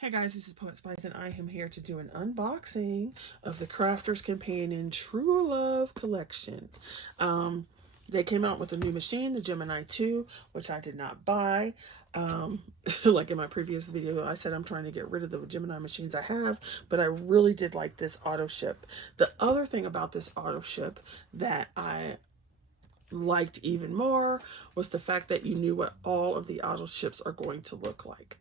Hey guys, this is Poet Spice, and I am here to do an unboxing of the Crafter's Companion True Love collection. They came out with a new machine, the Gemini 2, which I did not buy. Like in my previous video, I said I'm trying to get rid of the Gemini machines I have, but I really did like this auto ship. The other thing about this auto ship that I liked even more was the fact that you knew what all of the auto ships are going to look like.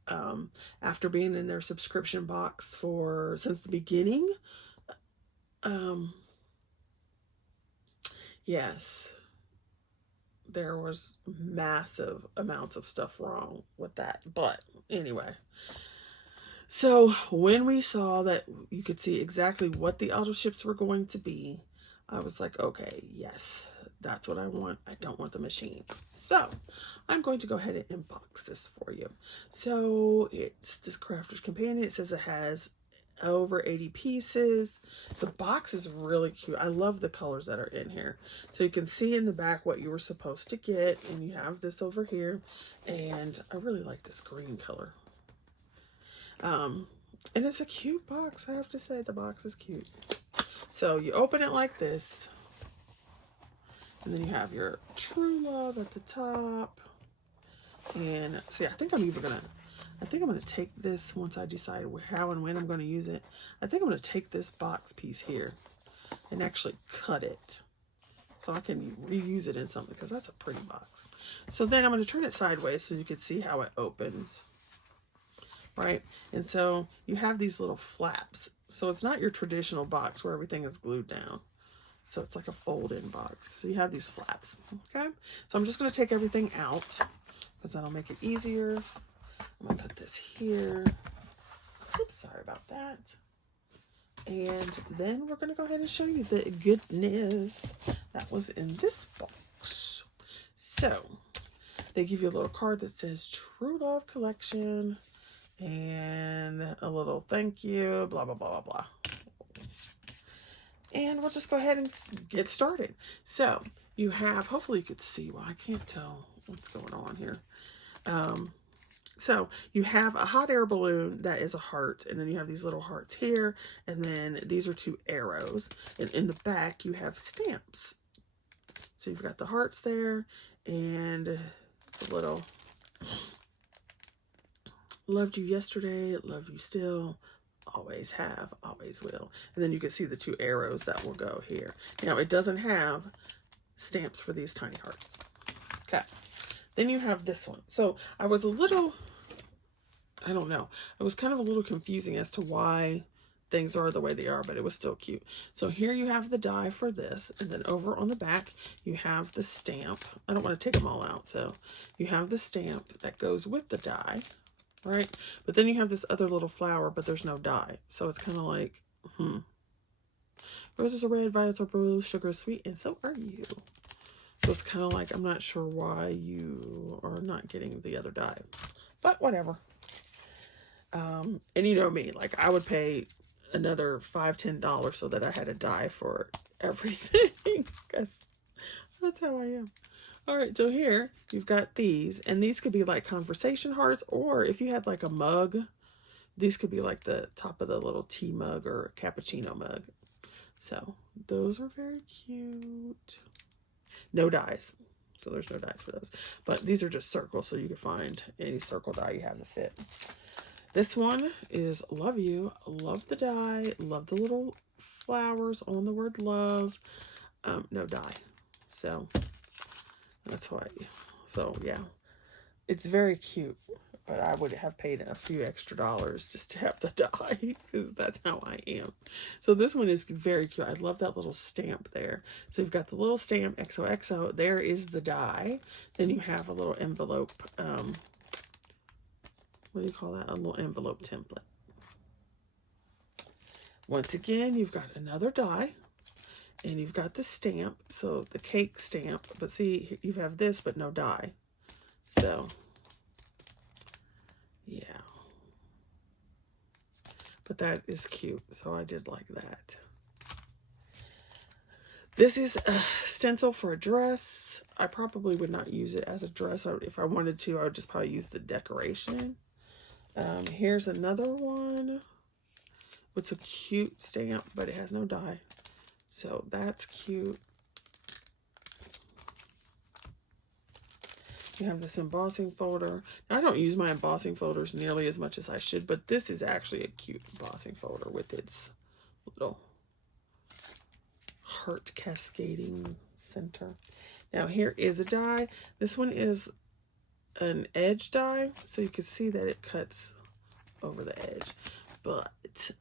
After being in their subscription box since the beginning, yes, there was massive amounts of stuff wrong with that. But anyway, so when we saw that you could see exactly what the auto ships were going to be, I was like, okay, yes, that's what I want. I don't want the machine. So I'm going to go ahead and inbox this for you. So it's this Crafter's Companion. It says it has over 80 pieces. The box is really cute. I love the colors that are in here. So you can see in the back what you were supposed to get. And you have this over here. And I really like this green color. And it's a cute box. I have to say the box is cute. So you open it like this, and then you have your True Love at the top. And see, I think I'm gonna take this once I decide how and when I'm gonna use it. I think I'm gonna take this box piece here and actually cut it so I can reuse it in something, because that's a pretty box. So then I'm gonna turn it sideways so you can see how it opens. Right? And so you have these little flaps. So it's not your traditional box where everything is glued down. So it's like a fold-in box. So you have these flaps. Okay? So I'm just going to take everything out because that'll make it easier. I'm going to put this here. Oops, sorry about that. And then we're going to go ahead and show you the goodness that was in this box. So they give you a little card that says True Love Collection. And a little thank you, blah, blah, blah, blah, blah. And we'll just go ahead and get started. So you have, hopefully you could see, well, I can't tell what's going on here. So you have a hot air balloon that is a heart, and then you have these little hearts here, and then these are two arrows. And in the back, you have stamps. So you've got the hearts there, and the little loved you yesterday, love you still, always have, always will. And then you can see the two arrows that will go here. Now, it doesn't have stamps for these tiny hearts. Okay. Then you have this one. So I was a little, I don't know. It was kind of a little confusing as to why things are the way they are, but it was still cute. So here you have the die for this, and then over on the back you have the stamp. I don't want to take them all out, so you have the stamp that goes with the die. Right? But then you have this other little flower, but there's no die. So it's kind of like, roses are red, violets are blue, sugar is sweet, and so are you. So it's kind of like, I'm not sure why you are not getting the other die. But whatever. And you know me, like I would pay another $5, $10 so that I had a die for everything. Because that's how I am. All right, so here you've got these, and these could be like conversation hearts, or if you had like a mug, these could be like the top of the little tea mug or cappuccino mug. So those are very cute. No dies, so there's no dies for those. But these are just circles, so you can find any circle die you have to fit. This one is love you, love the die, love the little flowers on the word love. No die, so that's why. So yeah, it's very cute, but I would have paid a few extra dollars just to have the die, because that's how I am. So this one is very cute. I love that little stamp there. So you've got the little stamp XOXO. There is the die. Then you have a little envelope. What do you call that? A little envelope template. Once again, you've got another die. And you've got the stamp, so the cake stamp, but see, you have this, but no die. So, yeah. But that is cute, so I did like that. This is a stencil for a dress. I probably would not use it as a dress. If I wanted to, I would just probably use the decoration. Here's another one. It's a cute stamp, but it has no die. So that's cute. You have this embossing folder. Now, I don't use my embossing folders nearly as much as I should, but this is actually a cute embossing folder with its little heart cascading center. Now, here is a die. This one is an edge die, so you can see that it cuts over the edge. But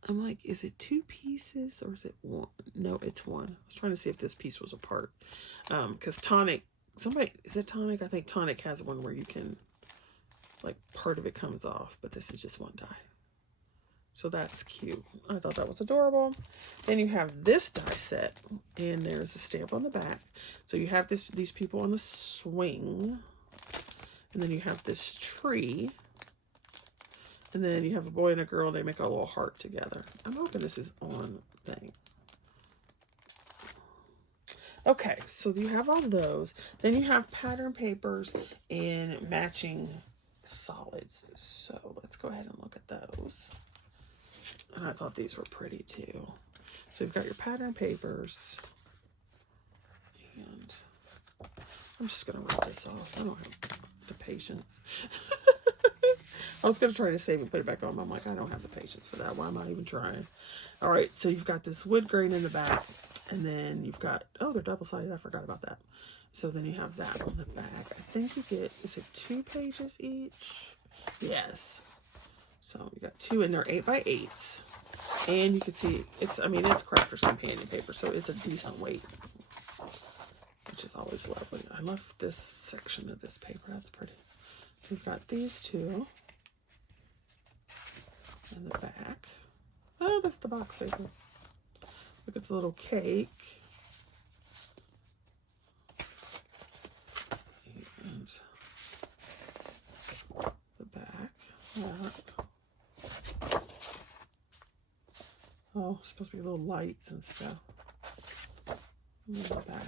I'm like, is it 2 pieces or is it 1? No, it's 1. I was trying to see if this piece was a part. Because Tonic, is it Tonic? I think Tonic has one where you can, like, part of it comes off, but this is just 1 die. So that's cute. I thought that was adorable. Then you have this die set, and there's a stamp on the back. So you have these people on the swing, and then you have this tree. And then you have a boy and a girl. They make a little heart together. I'm hoping this is on thing. Okay, so you have all those. Then you have pattern papers and matching solids. So let's go ahead and look at those. And I thought these were pretty too. So you've got your pattern papers. And I'm just going to rip this off. I don't have the patience. I was going to try to save and put it back on. I'm like, I don't have the patience for that. Why am I even trying? All right, so you've got this wood grain in the back. And then you've got, oh, they're double-sided. I forgot about that. So then you have that on the back. I think you get, is it 2 pages each? Yes. So you got 2 in there, 8 by 8s. And you can see, it's Crafter's Companion paper, so it's a decent weight, which is always lovely. I love this section of this paper. That's pretty. So you've got these 2 in the back. Oh, that's the box paper. Look at the little cake. And the back. That. Oh, it's supposed to be little lights and stuff. And the back.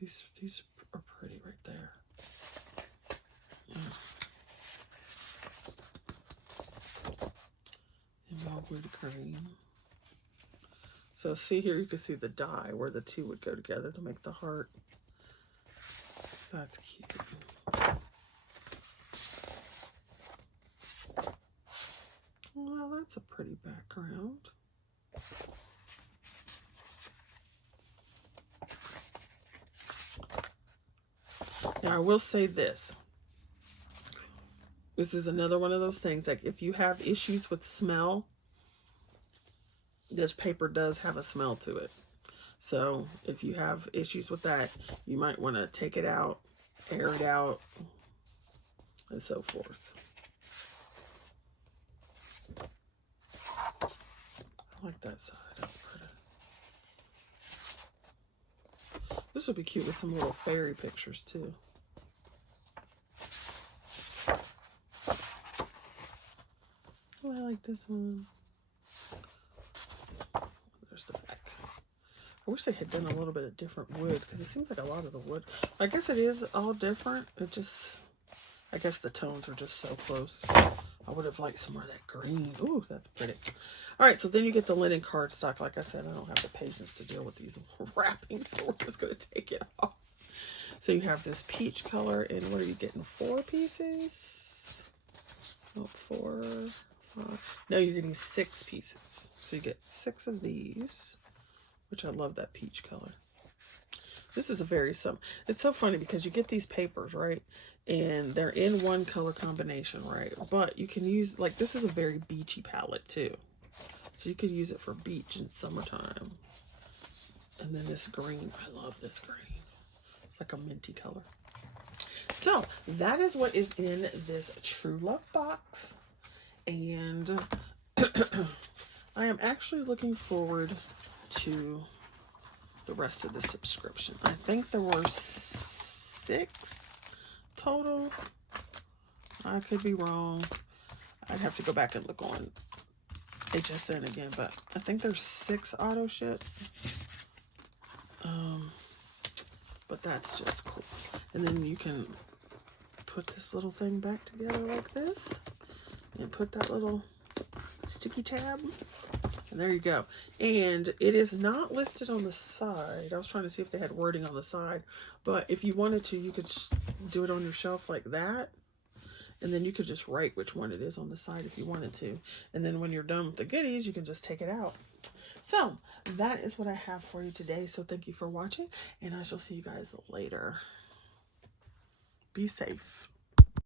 These are pretty right there. Yeah. Wood grain. So see here, you can see the die where the 2 would go together to make the heart. That's cute. Well, that's a pretty background. Now I will say this. This is another one of those things, like if you have issues with smell, this paper does have a smell to it. So if you have issues with that, you might want to take it out, air it out, and so forth. I like that side. That's pretty. This would be cute with some little fairy pictures too. Oh, I like this one. There's the back. I wish they had done a little bit of different wood, because it seems like a lot of the wood, I guess it is all different. It just, I guess the tones are just so close. I would have liked some more of that green. Ooh, that's pretty. All right, so then you get the linen cardstock. Like I said, I don't have the patience to deal with these wrappings, so we're just going to take it off. So you have this peach color, and what are you getting, 4 pieces? Oh, 4. No, you're getting 6 pieces. So you get 6 of these, which I love that peach color. This is a very it's so funny because you get these papers, right? And they're in one color combination, right? But you can use, like, this is a very beachy palette too. So you could use it for beach in summertime. And then this green, I love this green. It's like a minty color. So that is what is in this True Love box. And I am actually looking forward to the rest of the subscription. I think there were 6 total. I could be wrong. I'd have to go back and look on HSN again, but I think there's 6 auto ships. But that's just cool. And then you can put this little thing back together like this and put that little sticky tab, and there you go. And it is not listed on the side. I was trying to see if they had wording on the side, but if you wanted to, you could just do it on your shelf like that, and then you could just write which one it is on the side if you wanted to, and then when you're done with the goodies, you can just take it out. So that is what I have for you today. So thank you for watching, and I shall see you guys later. Be safe.